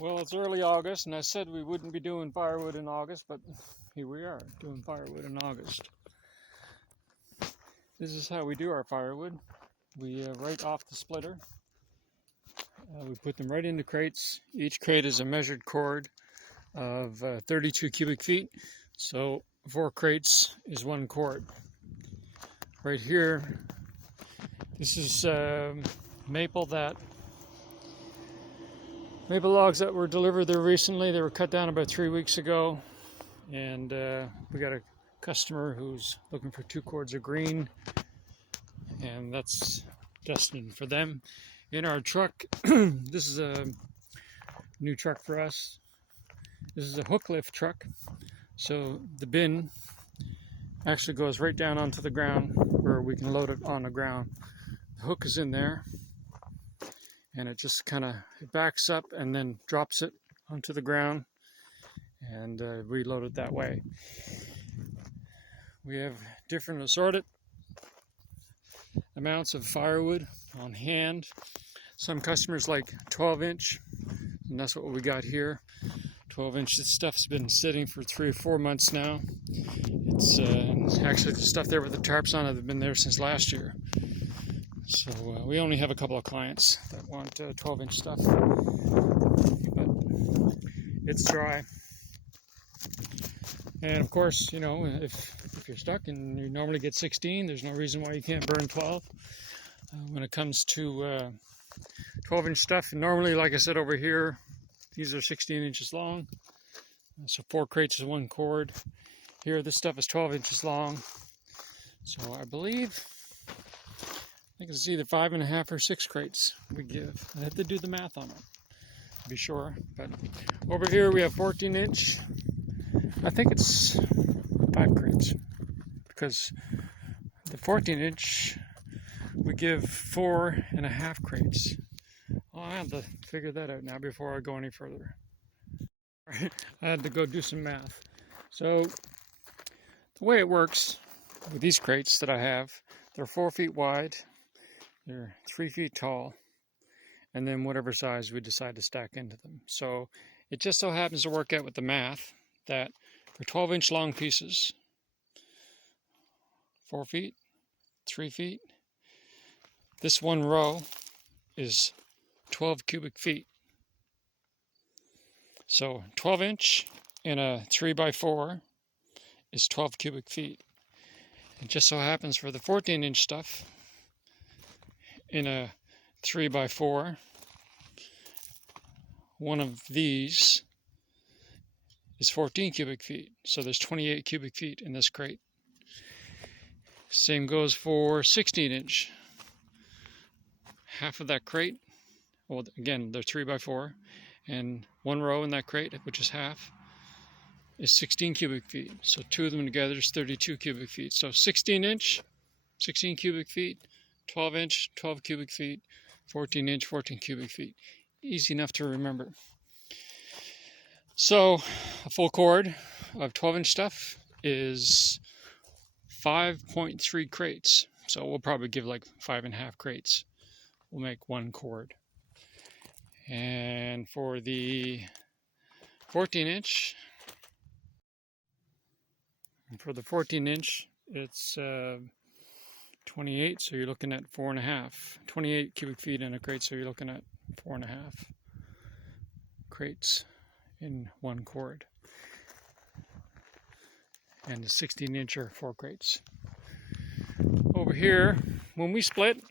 Well, it's early August, and I said we wouldn't be doing firewood in August, but here we are doing firewood in August. This is how we do our firewood. We right off the splitter, we put them right into crates. Each crate is a measured cord of 32 cubic feet, so 4 crates is 1 cord. Right here, this is maple logs that were delivered there recently. They were cut down about 3 weeks ago, and we got a customer who's looking for 2 cords of green, and that's destined for them. In our truck, this is a new truck for us. This is a hook lift truck, so the bin actually goes right down onto the ground where we can load it on the ground. The hook is in there, and it just kind of backs up and then drops it onto the ground, and reload it that way. We have different assorted amounts of firewood on hand. Some customers like 12-inch, and that's what we got here. 12-inch. This stuff's been sitting for 3 or 4 months now. It's actually the stuff there with the tarps on it have been there since last year. So we only have a couple of clients that want 12-inch stuff, but it's dry. And of course, you know, if you're stuck and you normally get 16, there's no reason why you can't burn 12. When it comes to 12-inch stuff, normally, like I said over here, these are 16 inches long. So 4 crates is 1 cord. Here, this stuff is 12 inches long. So I think it's either 5.5 or 6 crates we give. I have to do the math on it to be sure. But over here we have 14-inch. I think it's 5 crates, because the 14-inch we give 4.5 crates. Well, I have to figure that out now before I go any further. I had to go do some math. So the way it works with these crates that I have, they're 4 feet wide, they're 3 feet tall, and then whatever size we decide to stack into them. So it just so happens to work out with the math that for 12-inch long pieces, 4 feet, 3 feet, this one row is 12 cubic feet. So 12-inch in a 3x4 is 12 cubic feet. It just so happens for the 14-inch stuff, in a 3x4, one of these is 14 cubic feet. So there's 28 cubic feet in this crate. Same goes for 16-inch. Half of that crate, well, again, they're 3x4, and 1 row in that crate, which is half, is 16 cubic feet. So 2 of them together is 32 cubic feet. So 16-inch, 16 cubic feet, 12-inch, 12 cubic feet, 14-inch, 14 cubic feet. Easy enough to remember. So a full cord of 12-inch stuff is 5.3 crates. So we'll probably give like 5.5 crates. We'll make 1 cord. And for the 14-inch, it's 28, so you're looking at 4.5. 28 cubic feet in a crate, so you're looking at 4.5 crates in 1 cord. And the 16-inch are 4 crates. Over here, when we split,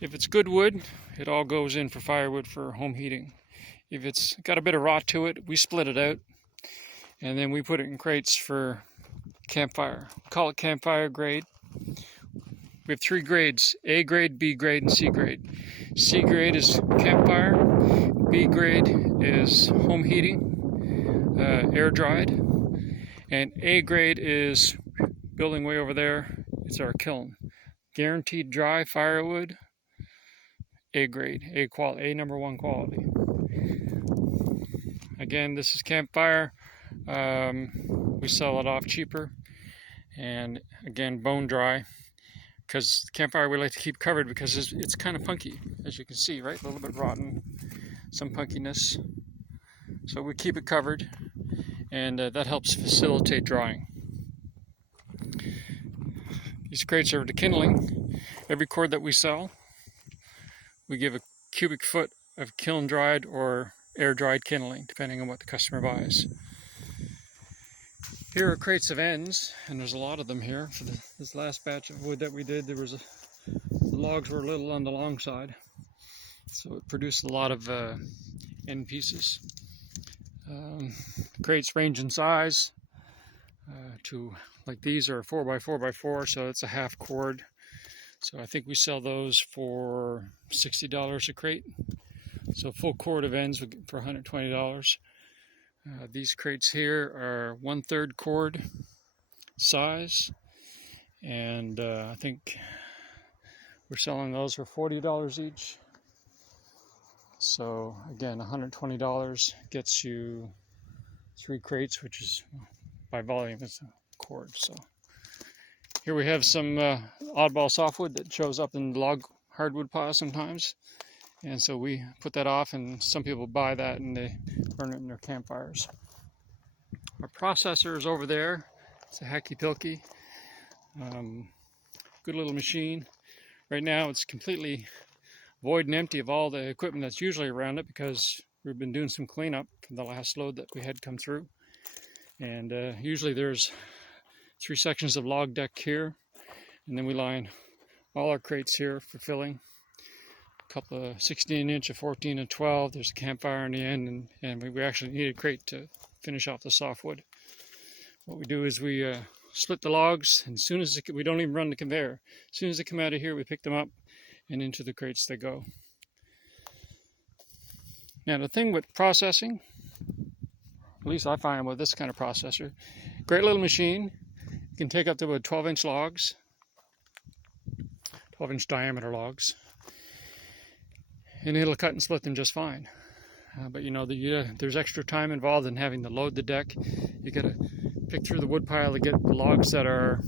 if it's good wood, it all goes in for firewood for home heating. If it's got a bit of rot to it, we split it out, and then we put it in crates for campfire. We call it campfire grade. We have 3 grades: A grade, B grade, and C grade. C grade is campfire. B grade is home heating, air dried. And A grade is building way over there. It's our kiln. Guaranteed dry firewood. A grade, A number 1 quality. Again, this is campfire. We sell it off cheaper, and again, bone dry, because campfire we like to keep covered because it's kind of funky, as you can see, right? A little bit rotten. some punkiness. So we keep it covered, and that helps facilitate drying. These crates are to kindling. Every cord that we sell, we give a cubic foot of kiln dried or air dried kindling, depending on what the customer buys. Here are crates of ends, and there's a lot of them here. For this last batch of wood that we did, the logs were a little on the long side, so it produced a lot of end pieces. Crates range in size to, like these are 4x4x4, so it's a half cord. So I think we sell those for $60 a crate. So full cord of ends for $120. These crates here are 1/3 cord size, and I think we're selling those for $40 each. So again, $120 gets you 3 crates, which is by volume, it's a cord. So here we have some oddball softwood that shows up in log hardwood pile sometimes, and so we put that off, and some people buy that and they burn it in their campfires. Our processor is over there. It's a hacky-pilky, good little machine. Right now it's completely void and empty of all the equipment that's usually around it, because we've been doing some cleanup from the last load that we had come through. And usually there's 3 sections of log deck here, and then we line all our crates here for filling. A couple of 16-inch, a 14 and 12. There's a campfire in the end, and we actually need a crate to finish off the softwood. What we do is we split the logs, and as soon as we don't even run the conveyor. As soon as they come out of here, we pick them up, and into the crates they go. Now the thing with processing, at least I find with this kind of processor, great little machine. You can take up to about 12-inch logs, 12-inch diameter logs, and it'll cut and split them just fine. But you know, there's extra time involved in having to load the deck. You got to pick through the wood pile to get the logs that are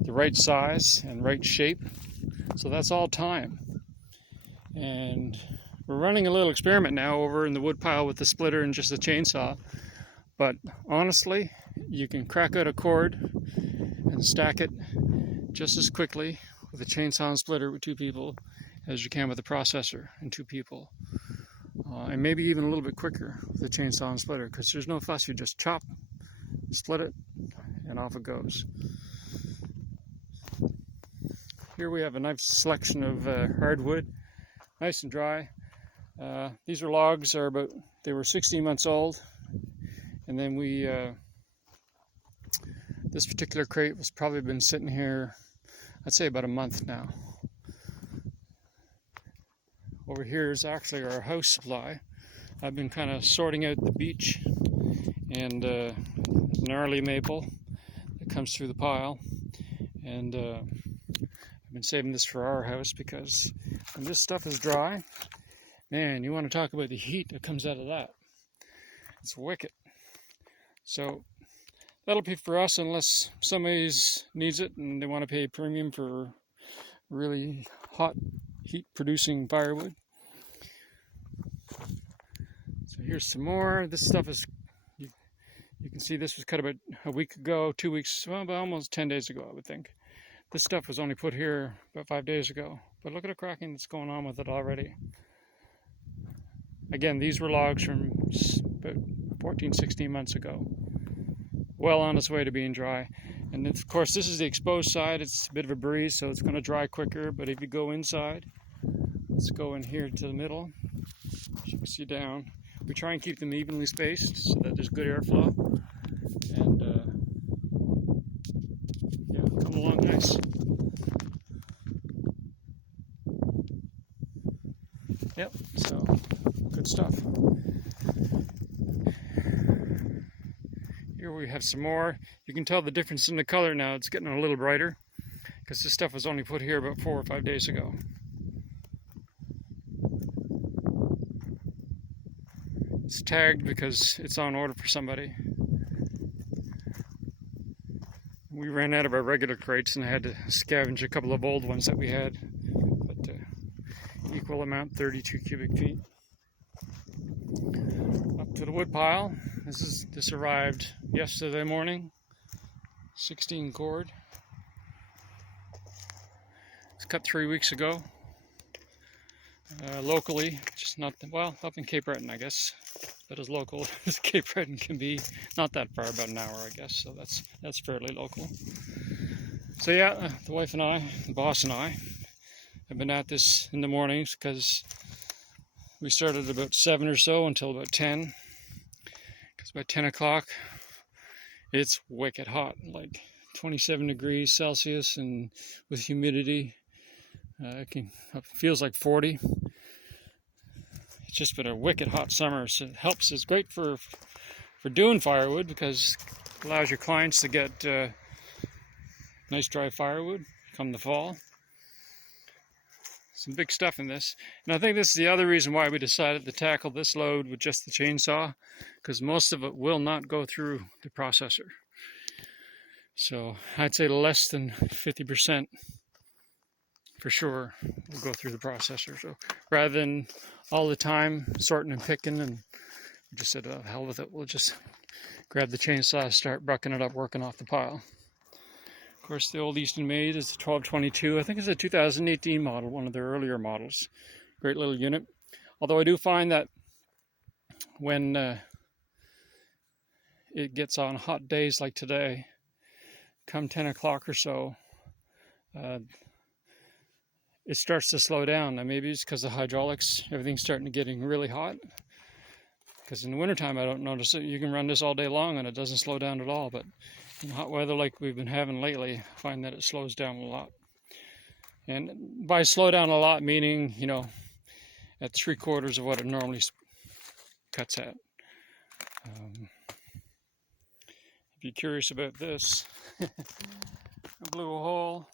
the right size and right shape. So that's all time. And we're running a little experiment now over in the wood pile with the splitter and just a chainsaw. But honestly, you can crack out a cord and stack it just as quickly with a chainsaw and splitter with 2 people as you can with a processor and 2 people. And maybe even a little bit quicker with a chainsaw and splitter, because there's no fuss. You just chop, split it, and off it goes. Here we have a nice selection of hardwood, nice and dry. These are logs, they were 16 months old, and then this particular crate was probably been sitting here, I'd say about a month now. Over here is actually our house supply. I've been kind of sorting out the beech and gnarly maple that comes through the pile, and I've been saving this for our house, because when this stuff is dry, man, you want to talk about the heat that comes out of that. It's wicked. So that'll be for us, unless somebody needs it and they want to pay a premium for really hot, heat-producing firewood. So here's some more. This stuff is, you can see this was cut about a week ago, 2 weeks, well, about almost 10 days ago, I would think. This stuff was only put here about 5 days ago. But look at the cracking that's going on with it already. Again, these were logs from about 14, 16 months ago. Well on its way to being dry. And of course, this is the exposed side. It's a bit of a breeze, so it's going to dry quicker. But if you go inside, let's go in here to the middle. As you can see down, we try and keep them evenly spaced so that there's good airflow. And yeah, come along nice. Yep, so good stuff. Here we have some more. You can tell the difference in the color now. It's getting a little brighter, because this stuff was only put here about 4 or 5 days ago. It's tagged because it's on order for somebody. We ran out of our regular crates and I had to scavenge a couple of old ones that we had. But equal amount, 32 cubic feet. Up to the wood pile. This arrived yesterday morning. 16 cord. It's cut 3 weeks ago. Locally, just not, well, up in Cape Breton, I guess. But as local as Cape Breton can be, not that far, about an hour, I guess. So that's fairly local. So yeah, the wife and I, the boss and I, have been at this in the mornings because we started about 7 or so until about 10. Because by 10 o'clock, it's wicked hot, like 27 degrees Celsius, and with humidity, it feels like 40. It's just been a wicked hot summer, so it helps. It's great for doing firewood because it allows your clients to get nice dry firewood come the fall. Some big stuff in this, and I think this is the other reason why we decided to tackle this load with just the chainsaw, because most of it will not go through the processor. So I'd say less than 50% for sure will go through the processor. So rather than all the time sorting and picking, and we just said, oh, hell with it, we'll just grab the chainsaw, start bucking it up, working off the pile. Of course, the old Easton made is the 1222. I think it's a 2018 model, one of their earlier models. Great little unit. Although I do find that when it gets on hot days like today, come 10 o'clock or so, it starts to slow down. Now maybe it's because of hydraulics, everything's starting to getting really hot. Because in the wintertime, I don't notice it. You can run this all day long and it doesn't slow down at all. But in hot weather like we've been having lately, I find that it slows down a lot. And by slow down a lot, meaning, you know, at 3/4 of what it normally cuts at. If you're curious about this, I blew a hole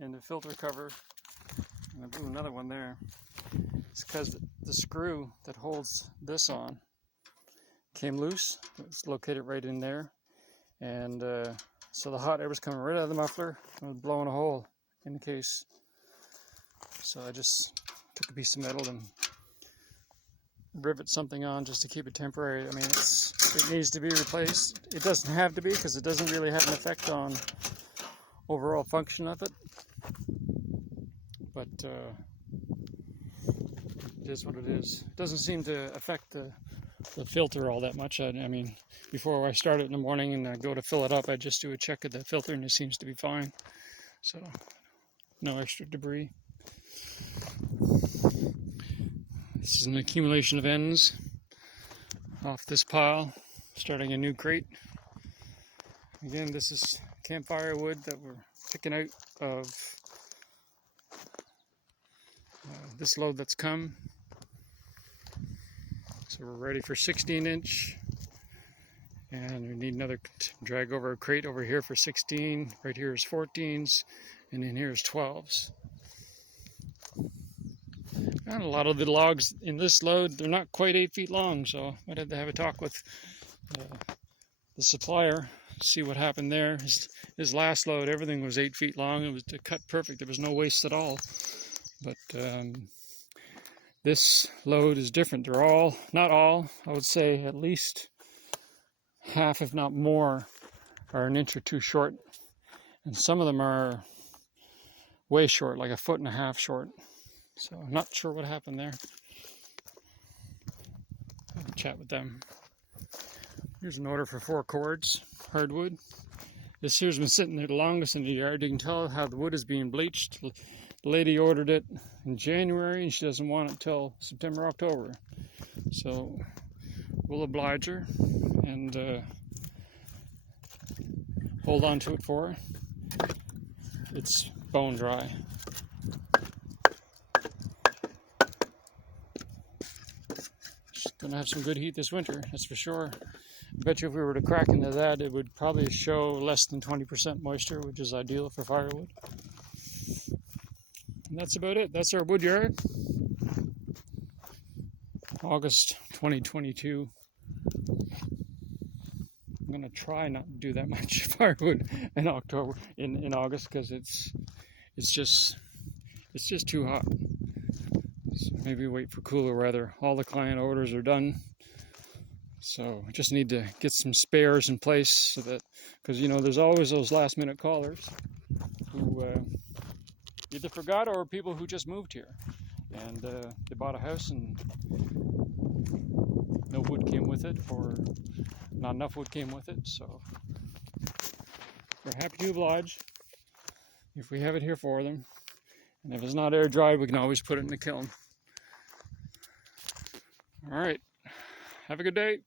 in the filter cover, and I blew another one there. It's because the screw that holds this on came loose. It's located right in there, and so the hot air was coming right out of the muffler and was blowing a hole in the case. So I just took a piece of metal and rivet something on just to keep it temporary. I mean, it needs to be replaced. It doesn't have to be, because it doesn't really have an effect on overall function of it, but it is what it is. It doesn't seem to affect the filter all that much. I mean, before I start it in the morning and I go to fill it up, I just do a check of the filter and it seems to be fine. So no extra debris. This is an accumulation of ends off this pile, starting a new crate. Again, this is campfire wood that we're picking out of this load that's come. So we're ready for 16-inch, and we need another drag over a crate over here for 16. Right here is 14s, and in here is 12s. And a lot of the logs in this load, they're not quite 8 feet long, so I'd have to have a talk with the supplier, see what happened there. His last load, everything was 8 feet long. It was cut perfect. There was no waste at all. But this load is different. They're all, not all, I would say at least half, if not more, are an inch or two short. And some of them are way short, like 1.5 feet short. So I'm not sure what happened there. I'll chat with them. Here's an order for 4 cords, hardwood. This here's been sitting there the longest in the yard. You can tell how the wood is being bleached. The lady ordered it in January and she doesn't want it till September, October. So we'll oblige her and hold on to it for her. It's bone dry. It's gonna have some good heat this winter, that's for sure. I bet you if we were to crack into that, it would probably show less than 20% moisture, which is ideal for firewood. And that's about it. That's our wood yard. August 2022. I'm going to try not to do that much firewood in October, in August, because it's just too hot. So maybe wait for cooler weather. All the client orders are done. So I just need to get some spares in place so that, because there's always those last minute callers who either forgot or people who just moved here and they bought a house and no wood came with it, or not enough wood came with it. So we're happy to oblige if we have it here for them. And if it's not air dried, we can always put it in the kiln. All right. Have a good day.